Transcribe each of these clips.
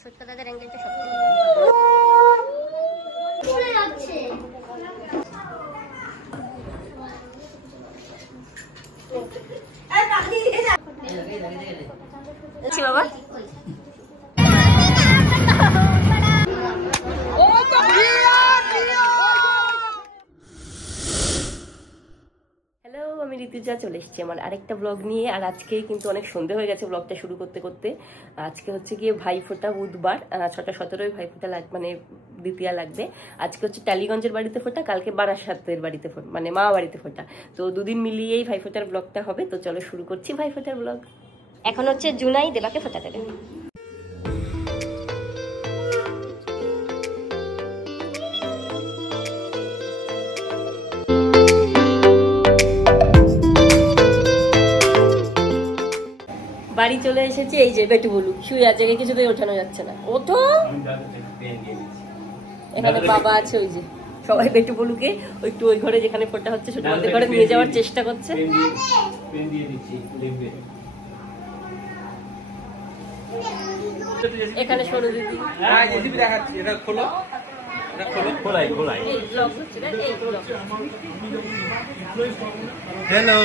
ছোট্ট দাদার অ্যাঙ্গেলটা সব বাবা আমি ঋতুজা চলে এসেছি আমার আরেকটা ব্লগ নিয়ে। আর আজকে কিন্তু অনেক সন্ধে হয়ে গেছে ব্লগটা শুরু করতে করতে। আজকে হচ্ছে গিয়ে ভাইফোঁটা, বুধবার 6টা 17 ভাইফোঁটা মানে দ্বিতীয়া লাগবে। আজকে হচ্ছে টালিগঞ্জের বাড়িতে ফোঁটা, কালকে বারাসাতের বাড়িতে ফোঁটা, মানে মা বাড়িতে ফোঁটা। তো দুদিন মিলিয়েই ভাইফোঁটার ব্লগটা হবে। তো চলো শুরু করছি ভাইফোঁটার ব্লগ। এখন হচ্ছে জুনাই দেবাকে ফোঁটা দেবে। বাড়ি চলে এসেছি, এই যে বেটু বলু শুয়ে আছে, কিছুতেই ওঠানো যাচ্ছে না। ওঠো, এখানে বাবা আছে, ওই যে সবাই বেটু বলুকে একটু ওই ঘরে যেখানে ফোঁটা হচ্ছে ছোট ঘরে নিয়ে যাওয়ার চেষ্টা করছে। এখানে সরু দিদি খোলো খোলাই খোলাই হ্যালো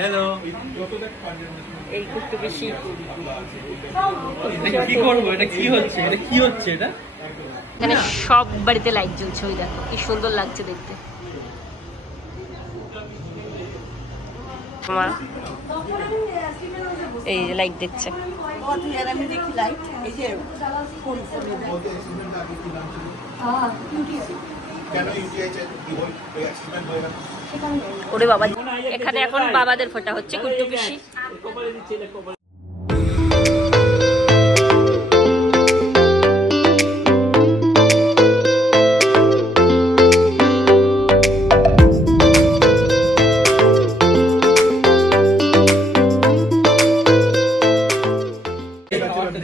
হ্যালো, এই একটু বেশি কি করবো, এটা কি হচ্ছে, এটা কি হচ্ছে, এটা এখানে সব বাড়িতে লাইট জ্বলছে, ওই দেখো কি সুন্দর লাগছে দেখতে। এই যে লাইট দেখছে, ওরে বাবা। এখানে এখন বাবাদের ফোঁটা হচ্ছে, কুট্টু পিসি।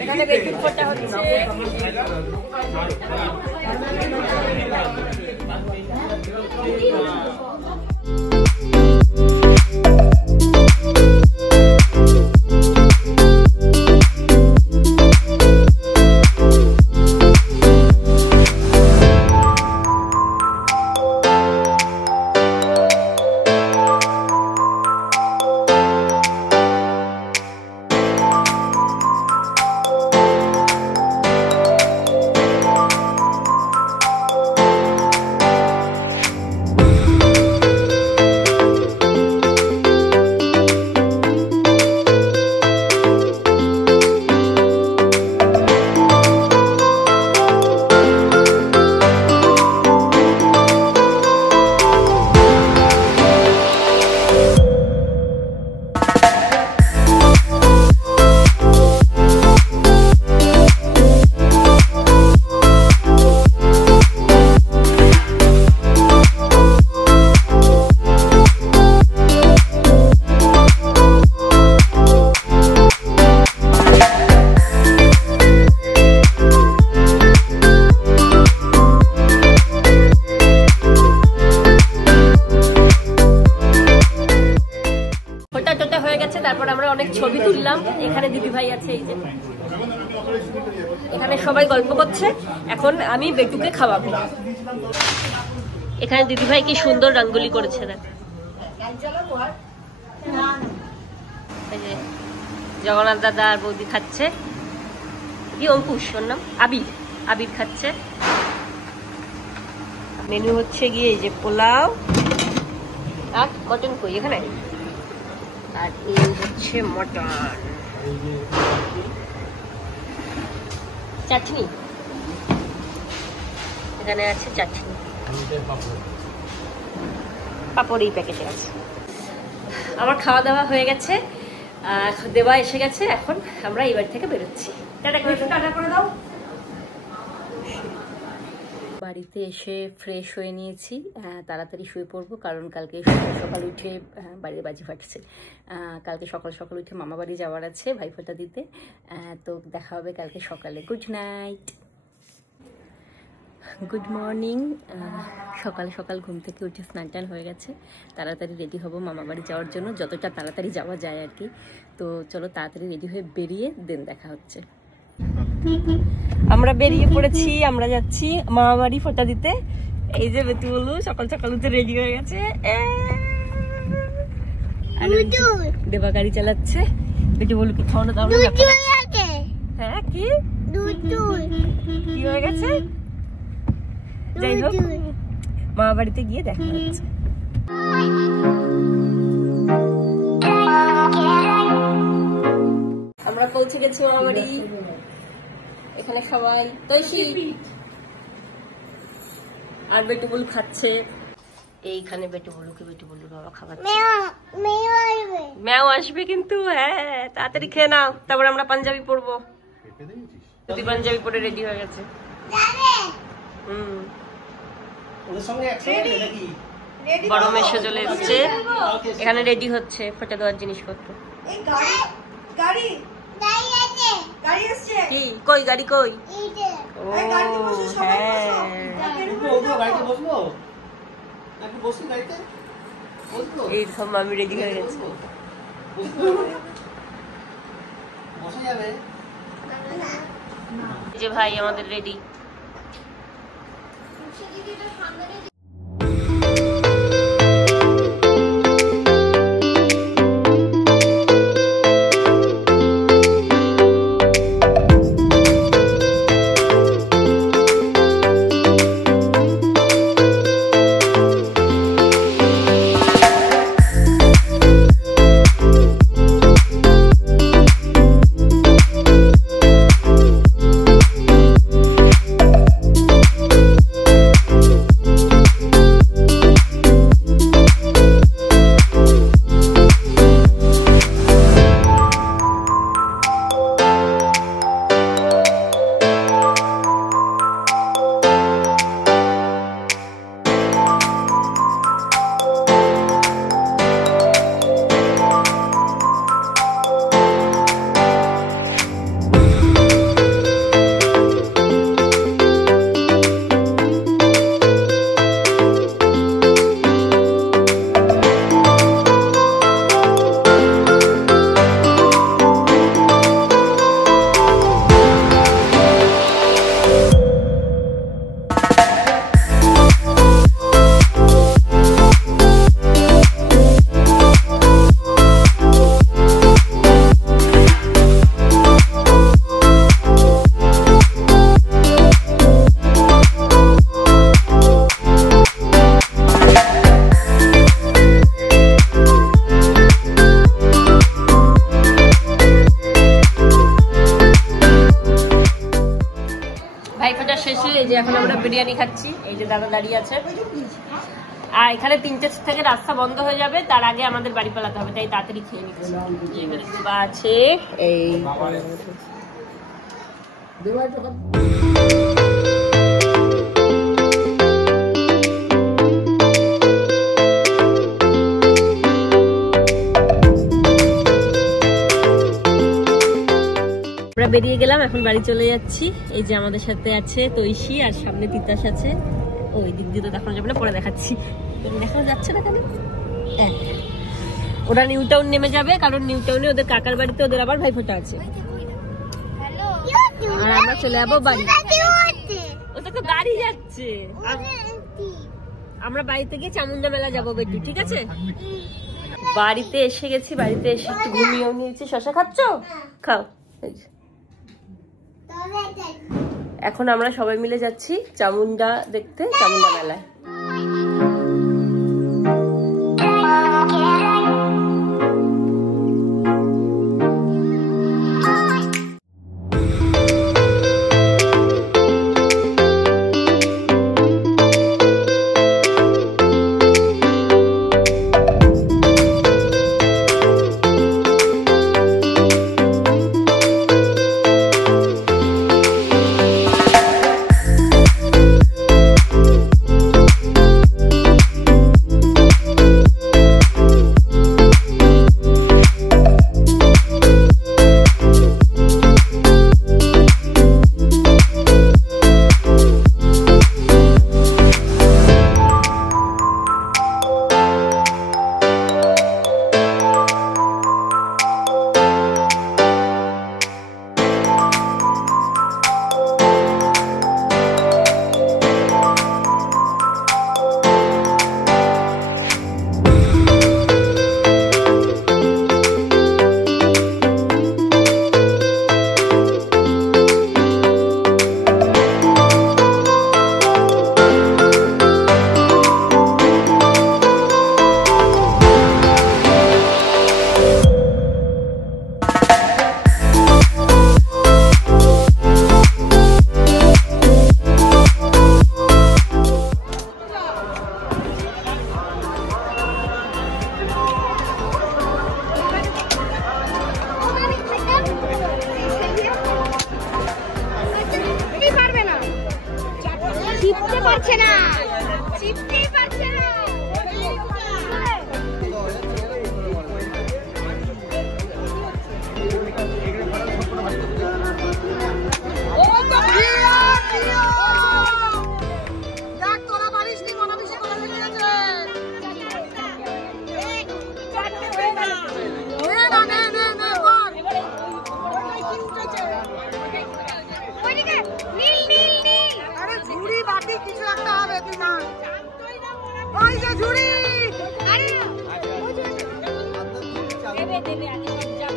এখানে বেটির ফোঁটা হচ্ছে। তারপর আমরা অনেক ছবি তুললাম। এখানে দিদি ভাই আছে, এই যে এখানে সবাই গল্প করছে। এখন আমি বেটুকে খাওয়াবো। এখানে দিদি ভাই কি সুন্দর রঙ্গোলি করেছে, না জগন্নাথ দাদা আর বৌদি খাচ্ছে। কি অঙ্কুশ ওর নাম, আবির, আবির খাচ্ছে। মেনু হচ্ছে গিয়ে এই যে পোলাও আর মটন কই এখানে, আর এই হচ্ছে মটন, চাটনি এখানে আছে, চাটনি পাপড় এই প্যাকেটে আছে। আমার খাওয়া দাওয়া হয়ে গেছে, দেবা এসে গেছে। এখন আমরা এই বাড়ি থেকে বেরোচ্ছি। টাটা করে দাও। বাড়িতে এসে ফ্রেশ হয়ে নিয়েছি, তাড়াতাড়ি শুয়ে পড়বো, কারণ কালকে সকাল সকাল উঠে বাড়ির বাজি ফাটছে। কালকে সকাল সকাল উঠে মামা বাড়ি যাওয়ার আছে ভাইফোঁটা দিতে। তো দেখা হবে কালকে সকালে। Good night. Good morning. সকাল সকাল ঘুম থেকে উঠে স্নান টান হয়ে গেছে, তাড়াতাড়ি রেডি হব মামা বাড়ি যাওয়ার জন্য, যতটা তাড়াতাড়ি যাওয়া যায় আর কি। তো চলো তাড়াতাড়ি রেডি হয়ে বেরিয়ে দেন দেখা হচ্ছে। আমরা বেরিয়ে পড়েছি, আমরা যাচ্ছি মামা বাড়ি ফোঁটা দিতে। এই যে বেতু বলু সকাল সকাল উঠে রেডি হয়ে গেছে, দেবা গাড়ি চালাচ্ছে। বেটু বলু কি খাওয়ানো দাও না? হ্যাঁ কি কি হয়ে গেছে? যাই হোক মামা বাড়িতে গিয়ে দেখা হচ্ছে। আমরা পৌঁছে গেছি মামা বাড়ি। এখানে সবাই তৈশি আর বেটু বলু খাচ্ছে। এইখানে বেটু বলু বাবা খাবার, ম্যাও আসবে কিন্তু। হ্যাঁ তাড়াতাড়ি খেয়ে নাও, তারপর আমরা পাঞ্জাবি পরবো। পাঞ্জাবি পরে রেডি হয়ে গেছে। বড় মেশো চলে এসছে, এখানে রেডি হচ্ছে ফোঁটা দেওয়ার জিনিসপত্র। কি কই গাড়ি কই? ও হ্যাঁ, এই সব আমি রেডি হয়ে গেছি। যে ভাই আমাদের রেডি। এখন আমরা বিরিয়ানি খাচ্ছি, এই যে দাদা দাঁড়িয়ে আছে। আর এখানে 3টে থেকে রাস্তা বন্ধ হয়ে যাবে, তার আগে আমাদের বাড়ি পালাতে হবে, তাই তাড়াতাড়ি খেয়ে নিচ্ছি। আছে এই বেরিয়ে গেলাম, এখন বাড়ি চলে যাচ্ছি। এই যে আমাদের সাথে আছে তৈশি আর সামনে তিতাস আছে। ওই দিক দিয়ে তো দেখানো যাবে না, পরে দেখাচ্ছি। দেখানো যাচ্ছে না কেন? ওরা নিউ টাউন নেমে যাবে, কারণ নিউ টাউনে ওদের কাকার বাড়িতে ওদের আবার ভাইফোঁটা আছে। আর আমরা চলে যাবো বাড়ি। ওটা তো গাড়ি যাচ্ছে। আমরা বাড়িতে গিয়ে চামুন্ডা মেলা যাবো বেটু, ঠিক আছে? বাড়িতে এসে গেছি, বাড়িতে এসে একটু ঘুমিয়েও নিয়েছি। শশা খাচ্ছ? খাও। এখন আমরা সবাই মিলে যাচ্ছি চামুন্ডা দেখতে, চামুন্ডা মেলায়। ওই যে ঝুড়ি আরে দেবে দেবে আগে সব যা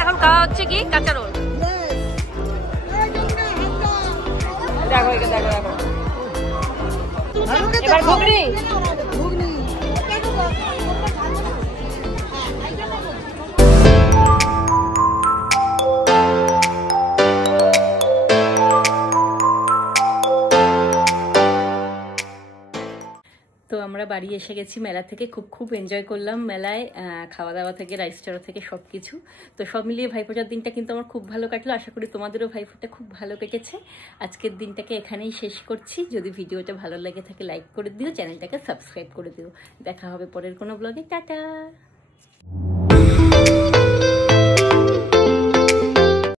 এখন খাওয়া হচ্ছে কি কাঁচা রোল। দেখো দেখো দেখো এবার ঘুগনি। তো আমরা বাড়ি এসে গেছি মেলা থেকে, খুব খুব এনজয় করলাম মেলায়, খাওয়া দাওয়া থেকে রাইস্টার থেকে সব কিছু। তো সব মিলিয়ে ভাইফোঁটার দিনটা কিন্তু আমার খুব ভালো কাটলো। আশা করি তোমাদেরও ভাইফোঁটা খুব ভালো কেটেছে। আজকের দিনটাকে এখানেই শেষ করছি। যদি ভিডিওটা ভালো লেগে থাকে লাইক করে দিও, চ্যানেলটাকে সাবস্ক্রাইব করে দিও। দেখা হবে পরের কোনো ব্লগে। টাটা।